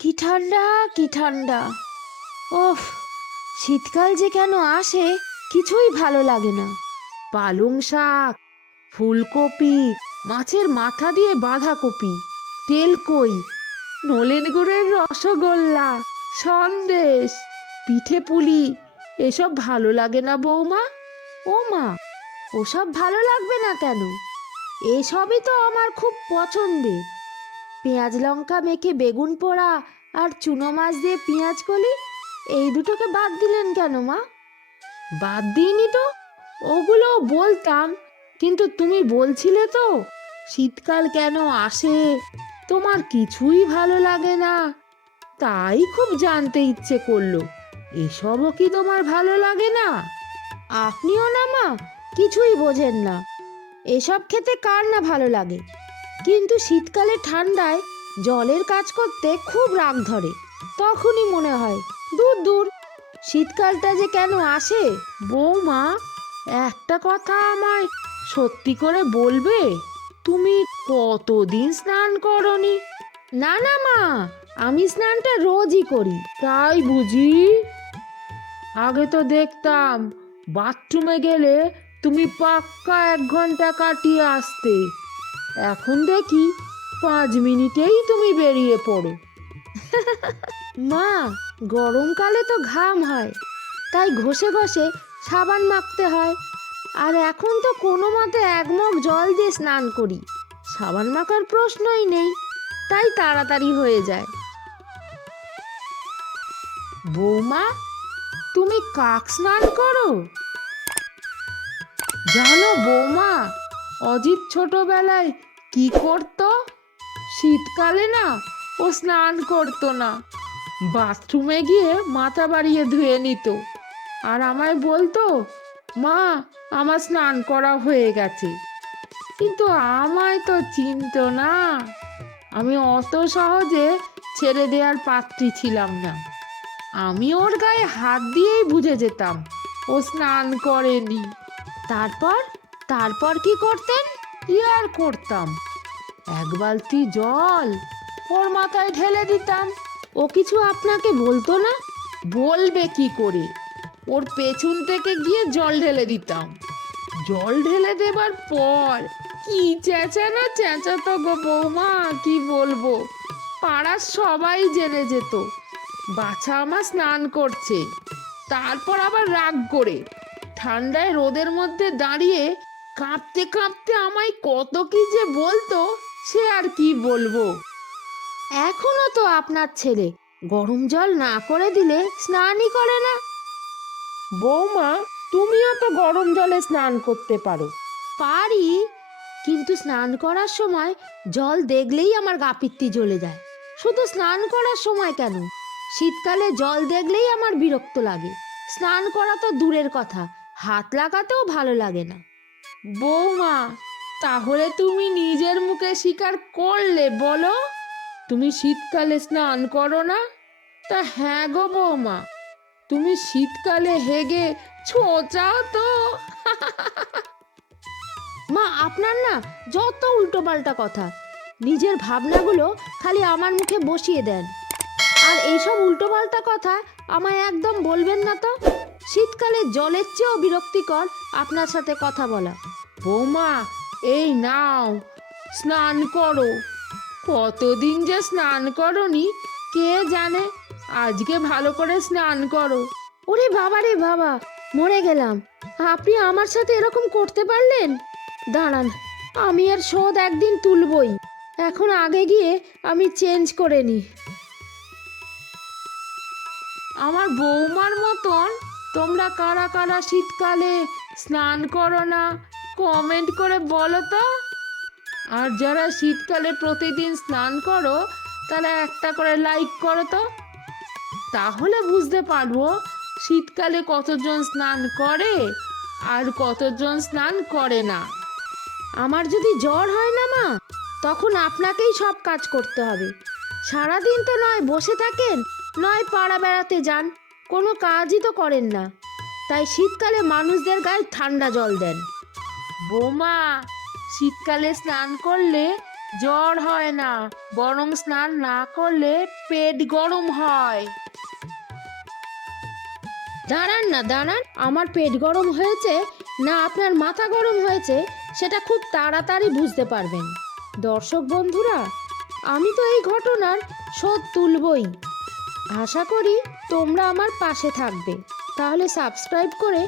কি ঠান্ডা কি ঠান্ডা। ওফ, শীতকাল যে কেন আসে, কিছুই ভালো লাগে না। পালং শাক, ফুলকপি, মাছের মাথা দিয়ে বাঁধাকপি তেলকই নলেন গুড়ের রসগোল্লা, সন্দেশ, পিঠে পুলি, এসব ভালো লাগে না বৌমা? ও মা ওসব ভালো লাগবে না কেন? এসবই তো আমার খুব পছন্দের। পেঁয়াজ লঙ্কা মেখে বেগুন পোড়া আর চুনো মাছ দিয়ে পেঁয়াজ কলি, এই দুটোকে বাদ দিলেন কেন মা? বাদ দিইনি তো ওগুলো বলতাম, কিন্তু তুমি বলছিলে তো, শীতকাল কেন আসে, তোমার কিছুই ভালো লাগে না। তাই খুব জানতে ইচ্ছে করল, এসবও কি তোমার ভালো লাগে না? আপনিও না মা কিছুই বোঝেন না। এসব খেতে কার না ভালো লাগে? কিন্তু শীতকালে ঠান্ডায় জলের কাজ করতে খুব রাগ ধরে। তখনই মনে হয়, দূর দূর, শীতকালটা যে কেন আসে? বৌমা, একটা কথা আমায় সত্যি করে বলবে? তুমি কতদিন স্নান করনি? না না, মা, আমি স্নানটা রোজই করি, তাই বুঝি? আগে তো দেখতাম, বাথরুমে গেলে তুমি পাক্কা এক ঘণ্টা কাটিয়ে আসতে। এখন দেখি পাঁচ মিনিটেই তুমি বেরিয়ে পড়ো। মা, গরমকালে তো ঘাম হয়, তাই ঘষে ঘষে সাবান মাখতে হয়। আর এখন তো কোনো মতে এক মগ জল দিয়ে স্নান করি। সাবান মাখার প্রশ্নই নেই, তাই তাড়াতাড়ি হয়ে যায়। বৌমা, তুমি কাক স্নান করো? জানো বৌমা, অজিত ছোটবেলায় কি করতো? শীতকালে না ও স্নান করতো না। বাথরুমে গিয়ে মাথা বাড়িয়ে ধুয়ে নিত। আর আমায় বলতো, মা, আমার স্নান করা হয়ে গেছে। কিন্তু আমায় তো চিনত না। আমি অত সহজে ছেড়ে দেওয়ার পাত্রী ছিলাম না। আমি ওর গায়ে হাত দিয়েই বুঝে যেতাম, ও স্নান করেনি। তারপর? তারপর কি করতেন? কি আর করতাম? এক বালতি জল ওর মাথায় ঢেলে দিতাম। ও কিছু আপনাকে বলতো না? বলবে কি করে? ওর পেছন থেকে গিয়ে জল ঢেলে দিতাম। জল ঢেলে দেবার পর কি চেঁচা না চেঁচাতো গো বৌমা কি বলব? পাড়ার সবাই জেনে যেত। বাছা আমার স্নান করছে। তারপর আবার রাগ করে ঠান্ডায় রোদের মধ্যে দাঁড়িয়ে কাঁপতে কাঁপতে আমায় কত কি যে বলতো সে আর কি বলব? এখনও তো আপনার ছেলে গরম জল না করে দিলে স্নানই করে না। বৌমা তুমিও তো গরম জলে স্নান করতে পারো। পারি কিন্তু স্নান করার সময় জল দেখলেই আমার গাপিত্তি জ্বলে যায়। শুধু স্নান করার সময় কেন? শীতকালে জল দেখলেই আমার বিরক্ত লাগে। স্নান করা তো দূরের কথা হাত লাগাতেও ভালো লাগে না। বৌমা, তাহলে তুমি নিজের মুখে স্বীকার করলে বলো? তুমি শীতকালে স্নান করো না? তা হ্যাঁ গো বৌমা, তুমি শীতকালে হেগে ছোচাও তো। মা, আপনার না যত উল্টোপাল্টা কথা, নিজের ভাবনাগুলো খালি আমার মুখে বসিয়ে দেন। আর এইসব উল্টোপাল্টা কথা আমায় একদম বলবেন না তো? শীতকালে জলের চেয়েও বিরক্তিকর আপনার সাথে কথা বলা। বৌমা, এই নাও, স্নান করো। কতদিন যে স্নান করনি, কে জানে? আজকে ভালো করে স্নান করো। ওরে বাবা রে বাবা, মরে গেলাম। আপনি আমার সাথে এরকম করতে পারলেন? দাঁড়ান, আমি আর শোধ একদিন তুলবই। এখন আগে গিয়ে আমি চেঞ্জ করে নিই আমার বৌমার মতন তোমরা কারা কারা শীতকালে স্নান করো না? কমেন্ট করে বলো তো। আর যারা শীতকালে প্রতিদিন স্নান করো, তারা একটা করে লাইক করো তো। তাহলে বুঝতে পারব শীতকালে কতজন স্নান করে আর কতজন স্নান করে না। আমার যদি জ্বর হয় না মা, তখন আপনাকেই সব কাজ করতে হবে। সারাদিন তো নয়, বসে থাকেন, নয় পাড়া বেড়াতে যান। কোনো কাজই তো করেন না। তাই শীতকালে মানুষদের গায়ে ঠান্ডা জল দেন। বোমা শীতকালে স্নান করলে জ্বর হয় না বরং স্নান না করলে পেট গরম হয়। দাঁড়ান না দাঁড়ান আমার পেট গরম হয়েছে না আপনার মাথা গরম হয়েছে সেটা খুব তাড়াতাড়ি বুঝতে পারবেন। দর্শক বন্ধুরা আমি তো এই ঘটনার শোধ তুলবই। আশা করি তোমরা আমার পাশে থাকবে। তাহলে সাবস্ক্রাইব করে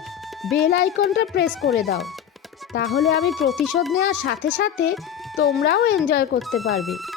বেল আইকনটা প্রেস করে দাও। তাহলে আমি প্রতিশোধ নেওয়ার সাথে সাথে তোমরাও এনজয় করতে পারবে।